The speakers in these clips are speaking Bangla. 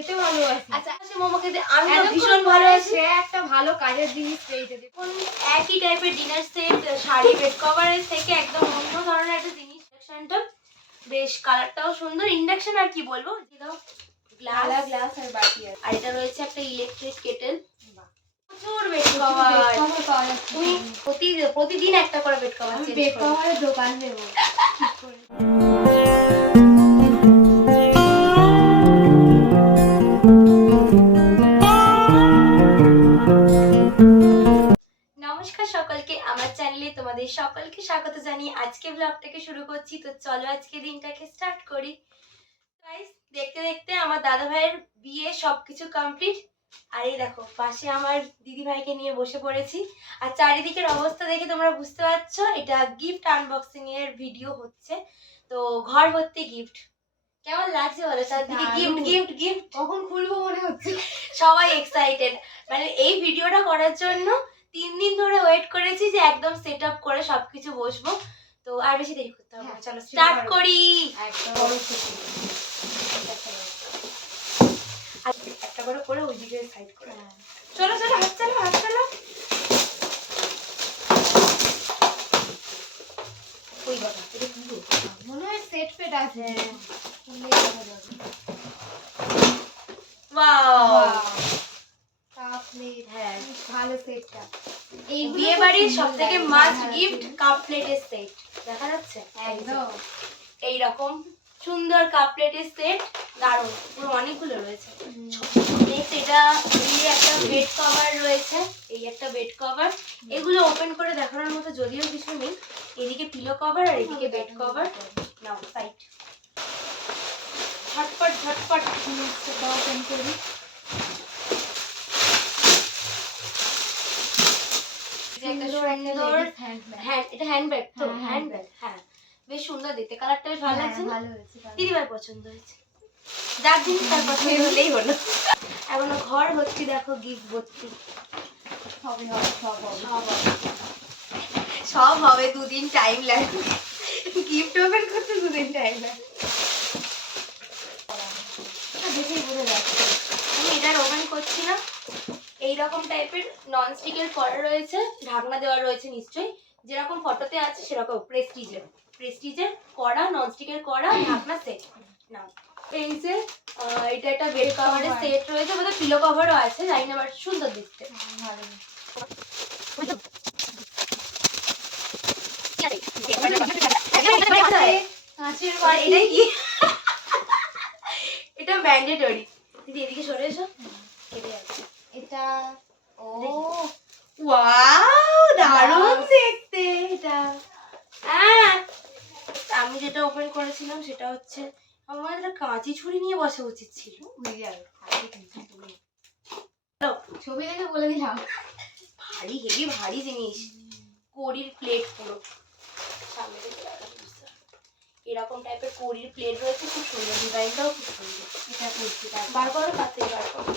খেতে ভালোবাসি। আচ্ছা সে মোমো খেতে আমি তো ভীষণ ভালোবাসি। সে একটা ভালো কাজের জিনিস পেয়েছে। দেখুন একই টাইপের ডিনার সেট, শাড়ি, বেড কভারের থেকে একদম অন্য ধরনের একটা জিনিস। ইন্ডাকশনটা বেশ কালারটাও সুন্দর। ইন্ডাকশন আর কি বলবো, গ্লাস আর বাটি আছে। আর এটা রয়েছে একটা ইলেকট্রিক কেটেল। প্রচুর বেড বেড কভার কভার পাওয়া যাচ্ছে। তুমি প্রতিদিন একটা করে বেড কভার আমি চেঞ্জ বেড করো। কভারের দোকান দেবো ঠিক করে। নমস্কার সকলকে, আমার চ্যানেলে তোমাদের সকলকে স্বাগত জানিয়ে আজকে ব্লগটাকে শুরু করছি। তো চলো আজকে দিনটাকে স্টার্ট করি। গাইস দেখতে দেখতে আমার দাদা ভাইয়ের বিয়ে সবকিছু কমপ্লিট। আর এই দেখো পাশে আমার দিদি ভাইকে নিয়ে বসে পড়েছি। আর চারিদিকের অবস্থা দেখে তোমরা বুঝতে পারছো এটা গিফট আনবক্সিং এর ভিডিও হচ্ছে। তো ঘর ভর্তি গিফট, কেমন লাগছে বলো? চারদিকে গিফট গিফট গিফট, কখন খুলবো মনে হচ্ছে। সবাই এক্সাইটেড। মানে এই ভিডিওটা করার জন্য 3 দিন ধরে ওয়েট করেছি যে একদম সেট আপ করে সবকিছু বসবো। তো আর বেশি দেরি করতে হবে না, চলো স্টার্ট করি। একদম আর একটা করে ওই দিকে সাইড করে চলো চলো, হাত চালো হাত চালো। ওই বাবা এটা কি গো? মনে হয় সেট ফেট আছে। খুললেই দেখা যাবে। ওয়াও কাপ প্লেট, হ্যাঁ ভালো সেটটা। এই বিয়ে বাড়ির সবথেকে মাস্ট গিফট কাপ প্লেটের সেট। দেখা যাচ্ছে একদম এইরকম সুন্দর কাপ প্লেটের সেট, দারুণ, পুরো অনেকগুলো রয়েছে। নেক্সট এটা এই একটা বেড কভার রয়েছে, এই একটা বেড কভার। এগুলো ওপেন করে দেখানোর মতো যদিও কিছু নেই। এদিকে পিলো কভার আর এদিকে বেড কভার। নাও সাইড ঝটপট ঝটপট সেটা ওপেন করি। একটা সুন্দর হ্যাঁ, এটা হ্যান্ডব্যাগ তো? হ্যান্ডব্যাগ, হ্যাঁ বেশ সুন্দর দেখতে, কালারটা বেশ ভালো লাগছে না? ভালো হয়েছে। দিদিভাই পছন্দ হয়েছে, যার জিনিস তার পছন্দ হলেই হলো। এখনো ঘর ভর্তি, দেখো গিফট ভর্তি। হবে হবে সব হবে। সব হবে, 2 দিন টাইম লাগবে। গিফট ওপেন করতে 2 দিন টাইম লাগবে। দেখেই বোঝা যাচ্ছে। আমি এটা ওপেন করছি না। এইরকম টাইপের ননস্টিকের কড়া রয়েছে, ঢাকনা দেওয়া রয়েছে নিশ্চয়ই, যেরকম ফটোতে আছে সেরকম। প্রেস্টিজের কড়া, ননস্টিকের কড়া, ঢাকনা সেট। না এই যে এটা একটা বেড কভারের সেট রয়েছে, বোধহয় পিলো কভারও আছে, জানি না, বাট সুন্দর দেখতে। ভালো। কাঁচের বাটি। এটা কি? এটা ম্যান্ডেটরি। দিদি এদিকে সরে এসো। কেটে আছে এটা ও ওয়াও, দারুণ দেখতে এটা। আমি যেটা ওপেন করেছিলাম সেটা হচ্ছে, আমার একটা কাঁচি ছুরি নিয়ে বসা উচিত ছিল। হয়ে যাবে। ছবি দেখে বলে দিলাম। ভারী হেভি ভারী জিনিস, কড়ির প্লেট পুরো। সামনে থেকে দেখালাম, বুঝতে পারবে। এরকম টাইপের কড়ির প্লেট রয়েছে, খুব সুন্দর, ডিজাইনটাও খুব সুন্দর। এটা করছি বার করো, পাতে বার করো।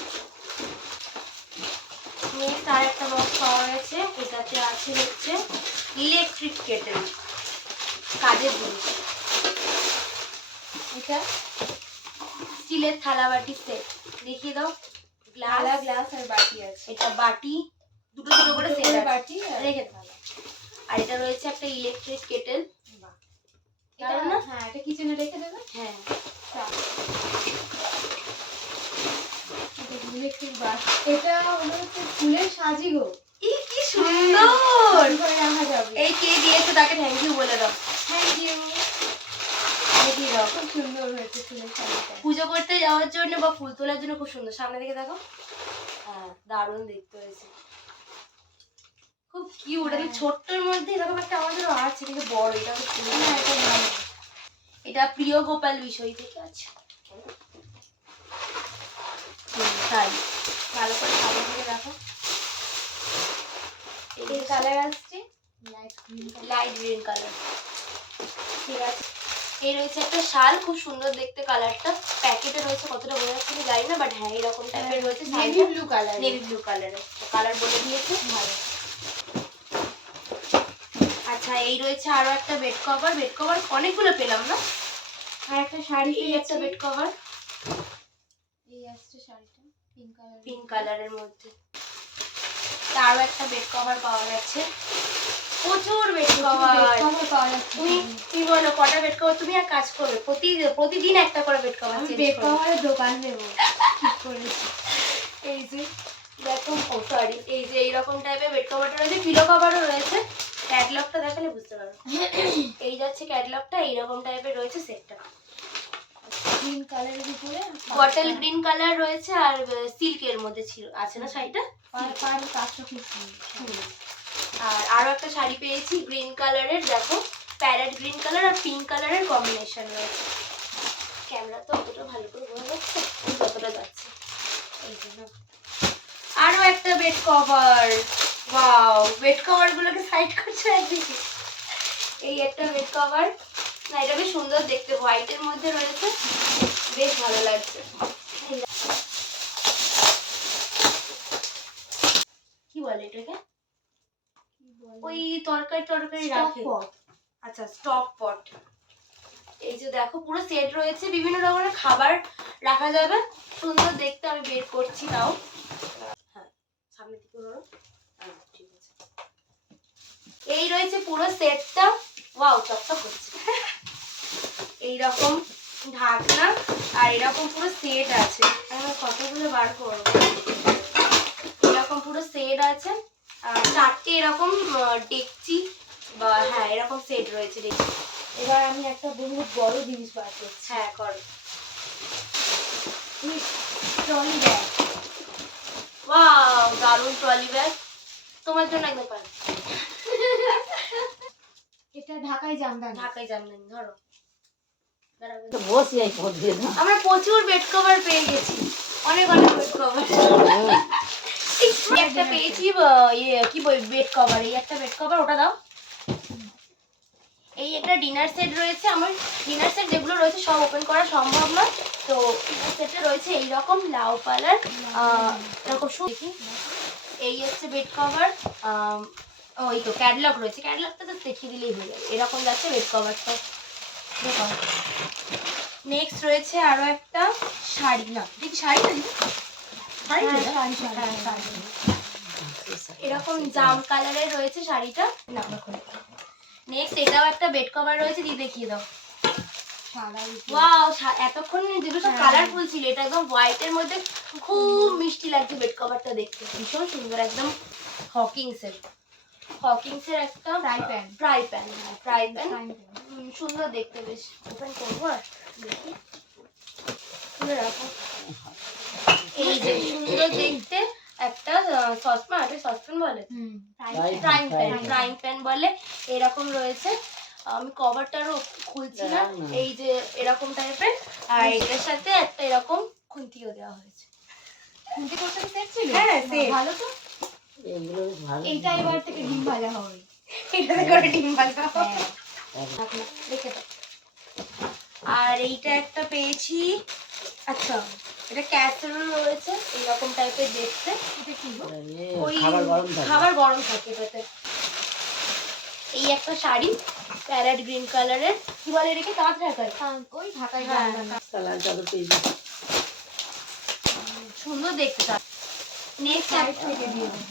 নেক্সট আর একটা বক্স পাওয়া গেছে, এটাতে আছে হচ্ছে ইলেকট্রিক কেটেল, কাজের জিনিস। এটা স্টিলের থালা বাটি সেট, দেখিয়ে দাও। গ্লাস আর বাটি আছে। এটা বাটি, দুটো দুটো করে সেট বাটি রেখে দাও। আর এটা রয়েছে একটা ইলেকট্রিক কেটেল। এটা না, হ্যাঁ এটা কিচেনে রেখে দেবে। হ্যাঁ ইলেকট্রিক বাস। এটা হলো হচ্ছে ফুলের সাজি গো। কি সুন্দর করে রাখা যাবে। এই কে দিয়েছে তাকে থ্যাংক ইউ বলে দাও। Thank you. দেখিয়ে দাও, খুব সুন্দর হয়েছে ফুলের সাজিটা। পুজো করতে যাওয়ার জন্য বা ফুল তোলার জন্য খুব সুন্দর। সামনে থেকে দেখো, হ্যাঁ দারুণ দেখতে হয়েছে, খুব কিউট। আমি ছোট্টর মধ্যে এরকম একটা আমাদেরও আছে, কিন্তু বড়। এটা খুব সুন্দর। হ্যাঁ এটা ভালো। এটা প্রিয় গোপাল বিষয় থেকে আছে। তাই ভালো করে সামনে থেকে দেখো। এই কালার আসছে লাইট গ্রিন কালার। ঠিক আছে, এই রয়েছে একটা শাল, খুব সুন্দর দেখতে কালারটা। প্যাকেটে রয়েছে, কতটা বোঝা যাচ্ছে কি জানি না, বাট হ্যাঁ এরকম টাইপের রয়েছে। Navy blue colour. Navy blue কালারের কালার বলে দিয়েছে, ভালো। আচ্ছা এই রয়েছে আরো একটা বেড কভার। বেড কভার অনেকগুলো পেলাম না? আর একটা শাড়ি, এই একটা বেড কভার। এই আসছে শাড়িটা পিঙ্ক কালার, পিঙ্ক কালারের মধ্যে। তারও একটা বেড কভার পাওয়া যাচ্ছে, প্রচুর বেড কভার পাওয়া যাচ্ছে। তুমি বলো কটা বেড কভার তুমি আর কাজ করবে? প্রতিদিন একটা করে বেড কভার আমি চেঞ্জ বেড করবে। কভারের দোকান দেবো ঠিক করেছি। এই যে দেখো, ও সরি, এই যে এইরকম টাইপের বেড কভারটা রয়েছে, পিলো কভারও রয়েছে। ক্যাটলগটা দেখালে বুঝতে পারবে। এই যাচ্ছে ক্যাটলগটা, এইরকম টাইপের রয়েছে সেটটা। গ্রিন কালারের উপরে বটল গ্রিন কালার রয়েছে আর সিল্কের মধ্যে ছিল আছে না শাড়িটা। পার 500 পিস। আর আরো একটা শাড়ি পেয়েছি গ্রিন কালারের, দেখো প্যারেট গ্রিন কালার আর পিঙ্ক কালারের কম্বিনেশন রয়েছে। ক্যামেরা তো অতটা ভালো করে বোঝা যাচ্ছে, আমি যতটা যাচ্ছে। এই জন্য আরো একটা bed cover, wow bed cover গুলোকে সাইড করছে একদিকে। এই একটা বেড কভার, না এটা বেশ সুন্দর দেখতে, হোয়াইটের মধ্যে রয়েছে, বেশ ভালো লাগছে। কি বলে এটাকে? ওই তরকারি রাখে। আচ্ছা স্টক পট। এই যে দেখো পুরো সেট রয়েছে, বিভিন্ন রকমের খাবার রাখা যাবে, সুন্দর দেখতে। আমি বের করছি নাও, হ্যাঁ সামনে থেকে ধরো, ঠিক আছে। এই রয়েছে পুরো সেটটা, ওয়াও চকচক করছে। এইরকম ঢাকনা আর এরকম পুরো সেট আছে, আমি কতগুলো বার করবো। এরকম পুরো সেট আছে, চারটে এরকম ডেকচি বা হ্যাঁ এরকম সেট রয়েছে ডেকচি। এবার আমি একটা বহুত বড় জিনিস বার করছি। হ্যাঁ করো। Trolley bag. ওয়াও দারুণ ট্রলি ব্যাগ, তোমার জন্য একদম পার। এটা ঢাকাই জামদানি। ঢাকাই জামদানি, ধরো। আমরা প্রচুর বেড কভার পেয়ে গেছি, অনেক বেড কভার। একটা পেয়েছি কি বেড কভার, এই একটা বেড কভার, ওটা দাও। এই একটা ডিনার সেট রয়েছে, আমার ডিনার সেট যেগুলো রয়েছে সব ওপেন করা সম্ভব নয়, তো ডিনার সেটে রয়েছে এইরকম লাউ পালার এরকম দেখি। এই হচ্ছে বেড কভার, ওই তো ক্যাটলগ রয়েছে, ক্যাটলগটা তো দেখিয়ে দিলেই হয়ে যাবে। এরকম যাচ্ছে বেড কভারটা। নেক্সট রয়েছে আরো একটা শাড়ি, না দেখি শাড়ি না এরকম জাম কালারের রয়েছে শাড়িটা। নেক্সট এটাও একটা বেড কভার রয়েছে, দিয়ে দেখিয়ে দাও। ওয়াও এতক্ষণ যেগুলো সব কালারফুল ছিল, এটা একদম হোয়াইটের মধ্যে খুব মিষ্টি লাগছে বেড কভারটা দেখতে, ভীষণ সুন্দর, একদম হকিংসের একটা ফ্রাই প্যান সুন্দর দেখতে, বেশ ওপেন করবো আর দেখি, খুলে রাখো। এই যে সুন্দর দেখতে একটা সসপ্যান বলে, ফ্রাইং প্যান বলে, এরকম রয়েছে। আমি কভারটারও খুলছি না, এই যে এরকম টাইপের, আর এটার সাথে একটা এরকম খুন্তিও দেওয়া হয়েছে। খুন্তি করতে সেট ছিল? হ্যাঁ সেট। ভালো তো, এইটা এবার থেকে ডিম ভাজা হবে, এটাতে করে ডিম ভাজা হবে। দেখে দাও। আর এইটা একটা পেয়েছি, আচ্ছা এটা ক্যাসারোল রয়েছে, এইরকম টাইপের দেখতে। এটা কি গো? ওই খাবার গরম থাকে এটাতে। এই একটা শাড়ি প্যারেট গ্রিন কালারের, কি বলে এটাকে, কাঁচ ঢাকাই, ওই ঢাকাই হ্যাঁ, জামদানি। সুন্দর দেখতে। নেক্সট সাইড থেকে দিয়ে দাও।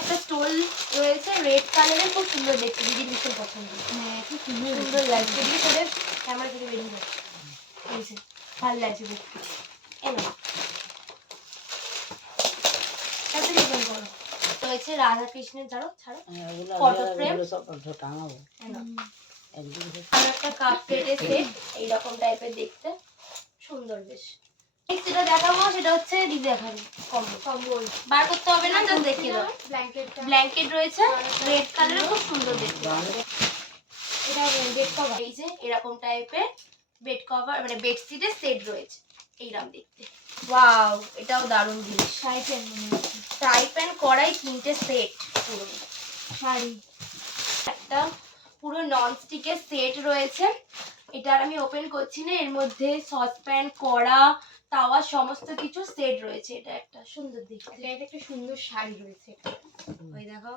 একটা স্টোল রয়েছে রেড কালারের, খুব সুন্দর দেখতে, দিদির ভীষণ পছন্দ। হ্যাঁ খুব সুন্দর সুন্দর লাগছে, দিয়ে করে ক্যামেরা থেকে বেরিয়ে যাচ্ছে, এই যে ভালো লাগছে দেখতে। রয়েছে রাধা কৃষ্ণের, ছাড়ো ফটো ফ্রেম, আর একটা কাপ প্লেটের সেট, এইরকম টাইপের দেখতে সুন্দর বেশ। নেক্সট যেটা দেখাবো সেটা হচ্ছে দিদি দেখাবে কম্বল, বার করতে হবে না, জাস্ট দেখিয়ে দাও। ব্ল্যাঙ্কেট রয়েছে রেড কালারের, খুব সুন্দর দেখতে। এটা বেড কভার, এই যে এরকম টাইপের বেড কভার, মানে বেডশিটের সেট রয়েছে এইরকম দেখতে। ওয়াও এটাও দারুণ জিনিস। ফ্রাই প্যান কড়াই তিনটে সেট, পুরো শাড়ি একটা পুরো ননস্টিকের সেট রয়েছে। এটা আমি ওপেন করছি না, এর মধ্যে সসপ্যান, কড়া, তাওয়া সমস্ত কিছু সেট রয়েছে। এটা একটা সুন্দর দেখতে, এটা একটা সুন্দর শাড়ি রয়েছে, ওই দেখো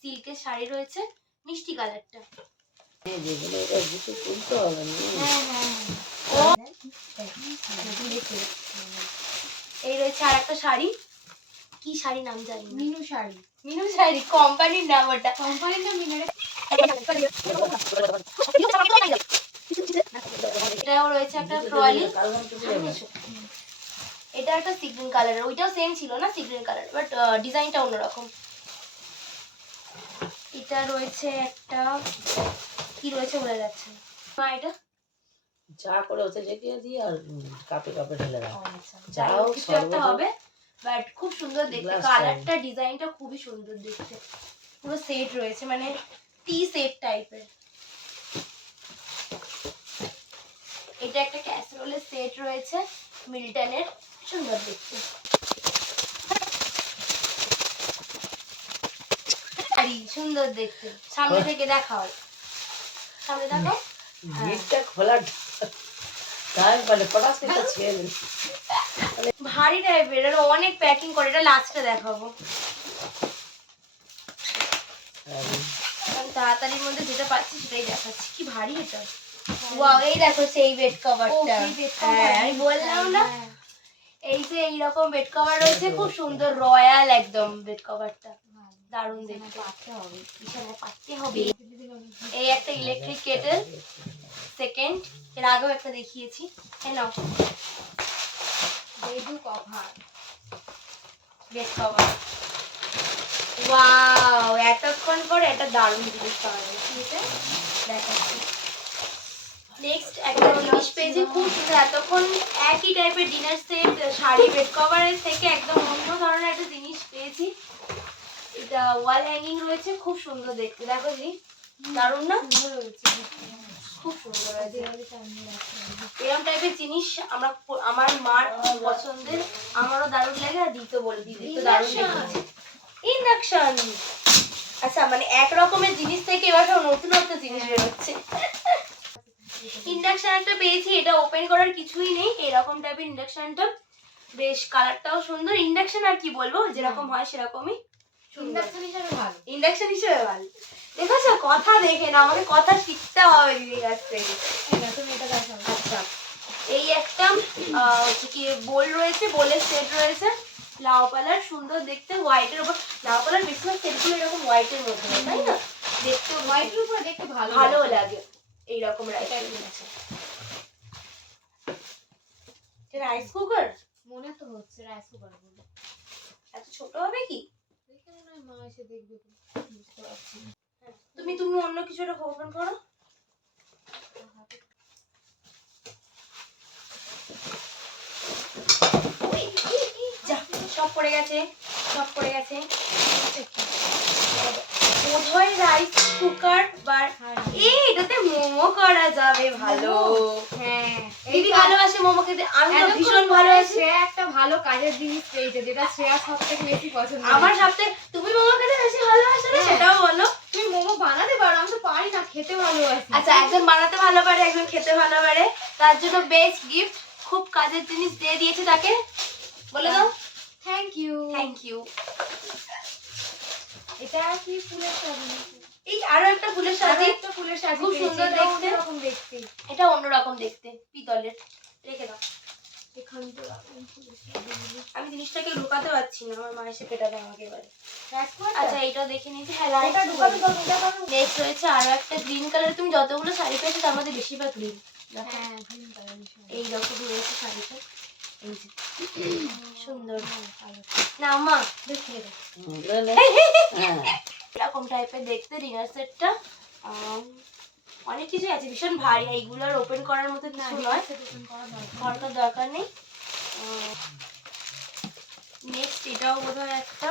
সিল্কের শাড়ি রয়েছে, মিষ্টি কালারটা। এই রয়েছে আর একটা শাড়ি, কি শাড়ি নাম জানি না। মিনু শাড়ি, মিনু শাড়ি কোম্পানির নাম ওটা। কোম্পানির নাম মিনারে। এটাও রয়েছে একটা ট্রলি। এটা একটা সি গ্রিন কালারের, ওইটাও সেম ছিল না সি গ্রিন কালার, বাট ডিজাইনটা অন্যরকম। এটা রয়েছে একটা, কি রয়েছে বলে যাচ্ছে না। মা এটা চা করে ওতে রেখে দিয়ে আর কাপে কাপে ঢেলে দাও। আচ্ছা যাও, যাই হোক কিছু একটা সর্বদা। হবে, বাট খুব সুন্দর দেখতে, Glass কালারটা ডিজাইনটা খুবই সুন্দর দেখতে। পুরো সেট রয়েছে, মানে টি সেট টাইপের। এটা একটা ক্যাসেরোলের সেট রয়েছে মিল্টনের, সুন্দর দেখতে। আরে সুন্দর দেখতে, সামনে থেকে দেখাও, সামনে দেখাও। গিটটা খোলা তাই বলে পটাশ থেকে ছেড়ে দিন। ভারী টাইপের, এটা অনেক প্যাকিং করে, এটা লাস্টে দেখাবো। আমি তাড়াতাড়ির মধ্যে যেটা পাচ্ছি সেটাই দেখাচ্ছি। কি ভারী এটা, ওয়াও! এই দেখো সেই বেড কভারটা, আমি বললাম না, এই যে এইরকম বেড কভার রয়েছে, খুব সুন্দর রয়্যাল একদম বেড কভারটা, দারুণ দেখতে। বিছানায় পাততে হবে। এই একটা ইলেকট্রিক কেটেল, সেকেন্ড, এর আগেও একটা দেখিয়েছি। হ্যাঁ নাও, বেডু কভার, বেড কভার। ওয়াও, এতক্ষণ পরে একটা দারুণ জিনিস পাওয়া গেছে, দেখাচ্ছি। নেক্সট একটা জিনিস পেয়েছি খুব সুন্দর, এতক্ষণ একই টাইপের ডিনার সেট শাড়ি বেড কভারের থেকে একদম অন্য ধরনের একটা জিনিস পেয়েছি। এটা ওয়াল হ্যাঙ্গিং রয়েছে, খুব সুন্দর দেখতে, দেখো জি, দারুণ না? খুব সুন্দর আছে। এরকম টাইপের জিনিস আমার মার পছন্দের, আমারও দারুণ লাগে, আর দিতে বলে দিদি তো দারুণ লেগেছে। ইন্ডাকশন, আচ্ছা মানে এক রকমের জিনিস থেকে এবার সব নতুন নতুন জিনিস বেরোচ্ছে। ইন্ডাকশন একটা পেয়েছি, এটা ওপেন করার কিছুই নেই, এরকম টাইপের ইন্ডাকশনটা, বেশ কালারটাও সুন্দর। ইন্ডাকশন আর কি বলবো, যেরকম হয় সেরকমই ইন্ডাকশন হিসেবে ভালো। ইন্ডাকশন হিসেবে ভালো। দেখেছো, কথা দেখে না, আমাকে কথা শিখতে হবে দিদির কাছ থেকে। তুমি এটা দেখাও। আচ্ছা, এই একটা হচ্ছে কি বোল রয়েছে, বোলের সেট রয়েছে, লাউ পালার, সুন্দর দেখতে, হোয়াইটের উপর। লাউ পালার বেশিরভাগ সেটগুলো এরকম হোয়াইটের মধ্যে হয়, তাই না? দেখতে হোয়াইটের উপর দেখতে ভালো ভালো লাগে এইরকম রাইস কুকার। মনে তো হচ্ছে রাইস কুকার বলে। এত ছোট হবে কি? দেখে মনে হয় মা এসে দেখবে, বুঝতে পারছি না। তুমি অন্য কিছু একটা ওপেন করো। যা, সব পড়ে গেছে, সব পড়ে গেছে। বোধহয় রাইস কুকার, বা এটাতে মোমো করা যাবে ভালো। হ্যাঁ, দিদি ভালোবাসে মোমো খেতে, আমি তো ভীষণ ভালোবাসি। সে একটা ভালো কাজের জিনিস পেয়েছে, যেটা শ্রেয়া সবথেকে বেশি পছন্দ। আমার সবথেকে, তুমি মোমো খেতে বেশি ভালোবাসো না, সেটাও বলো। তুমি মোমো বানাতে পারো, আমি তো পারি না, খেতে ভালোবাসি। আচ্ছা, একজন বানাতে ভালো পারে, একজন খেতে ভালো পারে, তার জন্য বেস্ট গিফট, খুব কাজের জিনিস দিয়ে দিয়েছে তাকে, বলে দাও। Thank you. Thank you. এটা কি ফুলের সাজি? এই আরো একটা ফুলের সাজি, একটা ফুলের সাজি, খুব সুন্দর দেখতে, এরকম দেখতে। এটা অন্যরকম দেখতে, পিতলের, রেখে দাও। এখানটা ফুলের সাজি। আমি জিনিসটাকে ঢোকাতে পারছি না, আমার মা এসে পেটাবে আমাকে এবারে। Rice cooker. আচ্ছা, এটাও দেখে নিয়েছি। হ্যাঁ, এটা ঢুকাতে পারো, এটা পারো। নেক্সট রয়েছে আরো একটা গ্রিন কালার। তুমি যতগুলো শাড়ি পেয়েছো তার মধ্যে বেশিরভাগ গ্রিন। হ্যাঁ, গ্রিন কালার। এই রকম রয়েছে শাড়িটা, এই যে সুন্দর। না মা দেখিয়ে দাও, এরকম টাইপের দেখতে ডিনার সেটটা। অনেক কিছু আছে, ভীষণ ভারী, এইগুলো আর ওপেন করার মতো কিছু নয়, করার দরকার নেই। নেক্সট এটাও বোধহয় একটা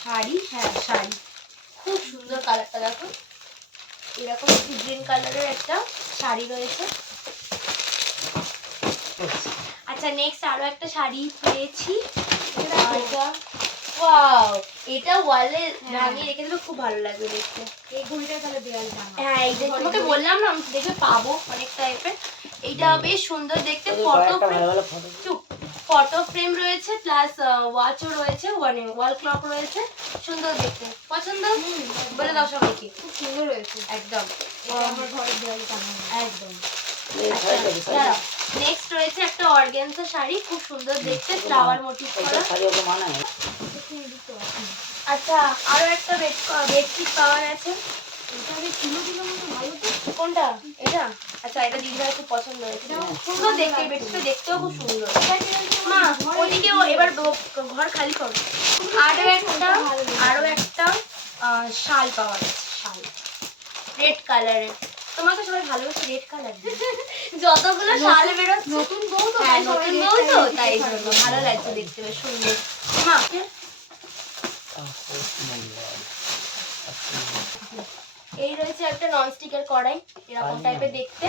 শাড়ি, হ্যাঁ শাড়ি, খুব সুন্দর কালারটা দেখো, এরকম গ্রিন কালারের একটা শাড়ি রয়েছে। আচ্ছা, নেক্সট আরো একটা শাড়ি পেয়েছি, ওয়াও, এটা ওয়ালে টাঙিয়ে রেখে দিলে খুব ভালো লাগবে দেখতে। এই ঘড়িটা তাহলে দেয়ালে টাঙাবো। হ্যাঁ, এই যে তোমাকে বললাম না, আমি দেখবে পাবো অনেক টাইপের। এইটা বেশ সুন্দর দেখতে, ফটো চুপ, ফটো ফ্রেম রয়েছে, প্লাস ওয়াচও রয়েছে, ওয়াল ক্লক রয়েছে, সুন্দর দেখতে, পছন্দ? বলে দাও সবাইকে, খুব সুন্দর হয়েছে একদম। এটা আমার ঘরের দেয়ালে টাঙাবো। একদম নেক্সট রয়েছে একটা অর্গানজা শাড়ি, খুব সুন্দর দেখতে, ফ্লাওয়ার মোটিভ করা। শাড়ি ওকে মানায়। আচ্ছা, আরো একটা বেডশিট পাওয়া গেছে। কোনটা? এটা? আচ্ছা, এটা দিদিভাই খুব পছন্দ হয়েছে, সুন্দর দেখতে, এই বেডশিটটা দেখতেও খুব সুন্দর। মা ওদিকেও এবার ঘর খালি করো। আরো একটা শাল পাওয়া গেছে, শাল রেড কালারের। তোমাকে সবাই ভালোবাসে রেড কালার, যতগুলো শাল বেরোচ্ছে নতুন বউ তো, হ্যাঁ নতুন বউ তো, তাই জন্য ভালো লাগছে দেখতে, বেশ সুন্দর। মা এই রয়েছে একটা ননস্টিকের কড়াই, এরকম টাইপের দেখতে।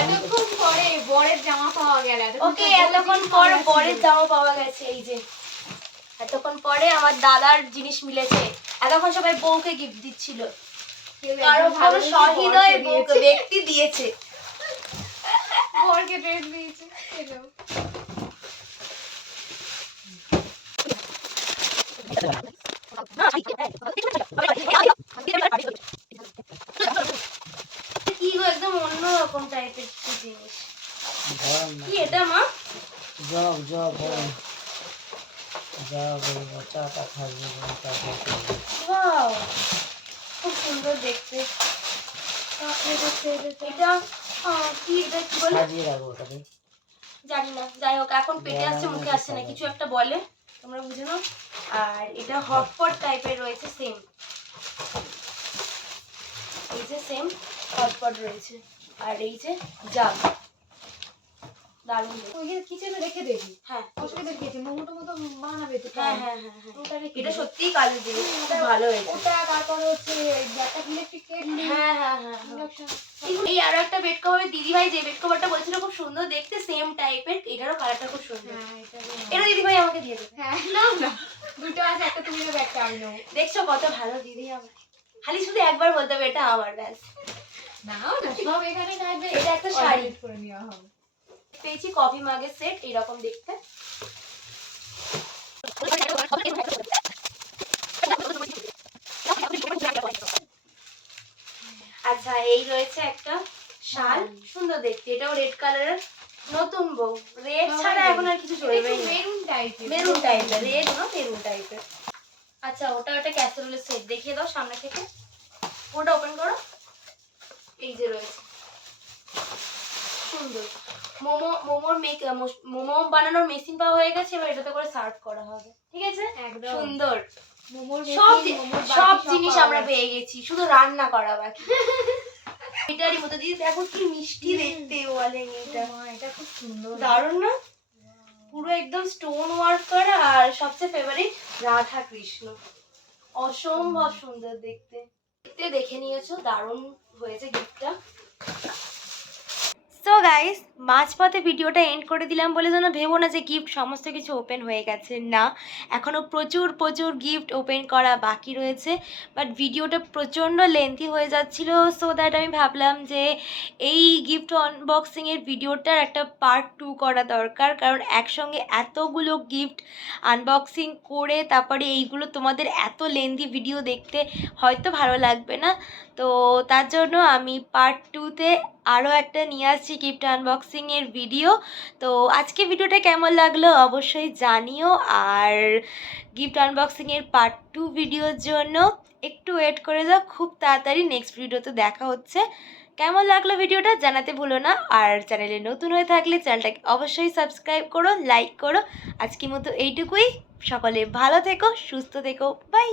এতক্ষণ পরে বরের জামা পাওয়া গেল। ওকে, এতক্ষণ পর বরের জামা পাওয়া গেছে। এই যে এতক্ষণ পরে আমার দাদার জিনিস মিলেছে। এতক্ষণ সবাই বউকে গিফট দিচ্ছিল, কারো ভালো সহৃদয় ব্যক্তি দিয়েছে। বরকে ড্রেস দিয়েছে। কি গো, একদম অন্যরকম টাইপের জিনিস। কি এটা মা? জগ জগ জগ চাটা খাবি, ওয়াও, খুব সুন্দর দেখতে। এটা কি, এটা কি বলে সাজিয়ে রাখবো ওটাকে। জানি না, যাই হোক, এখন পেটে আসছে মুখে আসছে না, কিছু একটা বলে, তোমরা বুঝে নাও। আর এটা হটপট টাইপের রয়েছে, সেম এই যে সেম হটপট রয়েছে। আর এই যে জাগ, দারুণ দেখতে। ওই কিচেনে রেখে দেবি। হ্যাঁ অসুবিধা কি আছে? মোমো টোমো তো বানাবে তো। হ্যাঁ হ্যাঁ হ্যাঁ হ্যাঁ, ওটা রেখে এটা দে। সত্যিই কাজের জিনিস, খুব ভালো হয়েছে। ওটা তারপর হচ্ছে একটা ইলেকট্রিক কেটলি, হ্যাঁ হ্যাঁ হ্যাঁ হ্যাঁ। ইন্ডাকশন। এই আরো একটা বেড কভার, দিদিভাই যে বেড কভারটা বলছিল খুব সুন্দর দেখতে, সেম টাইপের, এটারও কালারটা খুব সুন্দর। হ্যাঁ এটা এটা দিদিভাই আমাকে দিয়ে দেবে। হ্যাঁ না না, দুটো আছে, একটা তুমি নেবে একটা আমি নেবো। দেখছো কত ভালো দিদি আমার, খালি শুধু একবার বলতে হবে এটা আমার, ব্যাস। নাও না, সব এখানে থাকবে। এটা একটা শাড়ি করে নেওয়া হবে। পেয়েছি, কফি মাগের সেট, এইরকম দেখতে। আচ্ছা, এই রয়েছে একটা শাল, সুন্দর দেখতে, এটাও রেড কালারের, নতুন বউ, রেড ছাড়া এখন আর কিছু চলবে না। মেরুন টাইপের, মেরুন টাইপের, রেড না মেরুন টাইপের। আচ্ছা, ওটা একটা ক্যাসারোলের সেট, দেখিয়ে দাও সামনে থেকে, ওটা ওপেন করো। এই যে রয়েছে, সুন্দর। মোমো বানানোর মেশিন পাওয়া হয়ে গেছে, এবার এটাতে করে সার্ভ করা হবে, ঠিক আছে? একদম সুন্দর, মোমোর সব মেশিন, মোমোর বাটি সব সব জিনিস পাওয়া আমরা যাবে। পেয়ে গেছি, শুধু রান্না করা বাকি। এটারই মতো দিদি দেখো কি মিষ্টি দেখতে, বলে এটা মা, এটা খুব সুন্দর। দারুণ না? পুরো একদম স্টোন ওয়ার্ক করা, আর সবচেয়ে ফেভারিট রাধা কৃষ্ণ, অসম্ভব সুন্দর দেখতে। দেখে নিয়েছো, দারুণ হয়েছে গিফটটা। সো গাইস, মাঝপথে ভিডিওটা এন্ড করে দিলাম বলে যেন ভেবো না যে গিফট সমস্ত কিছু ওপেন হয়ে গেছে, না, এখনও প্রচুর প্রচুর গিফট ওপেন করা বাকি রয়েছে। বাট ভিডিওটা প্রচণ্ড লেন্থি হয়ে যাচ্ছিল, সো দ্যাট আমি ভাবলাম যে এই গিফট আনবক্সিংয়ের ভিডিওটার একটা পার্ট 2 করা দরকার, কারণ একসঙ্গে এতগুলো গিফট আনবক্সিং করে তারপরে এইগুলো তোমাদের এত লেন্থি ভিডিও দেখতে হয়তো ভালো লাগবে না। তো তার জন্য আমি পার্ট 2তে আরও একটা নিয়ে আসছি গিফট আনবক্সিংয়ের ভিডিও। তো আজকে ভিডিওটা কেমন লাগলো অবশ্যই জানিও, আর গিফট আনবক্সিংয়ের পার্ট 2 ভিডিওর জন্য একটু ওয়েট করে যাও, খুব তাড়াতাড়ি নেক্সট ভিডিওতে দেখা হচ্ছে। কেমন লাগলো ভিডিওটা জানাতে ভুলো না, আর চ্যানেলে নতুন হয়ে থাকলে চ্যানেলটাকে অবশ্যই সাবস্ক্রাইব করো, লাইক করো। আজকের মতো এইটুকুই, সকলে ভালো থেকো, সুস্থ থেকো, বাই।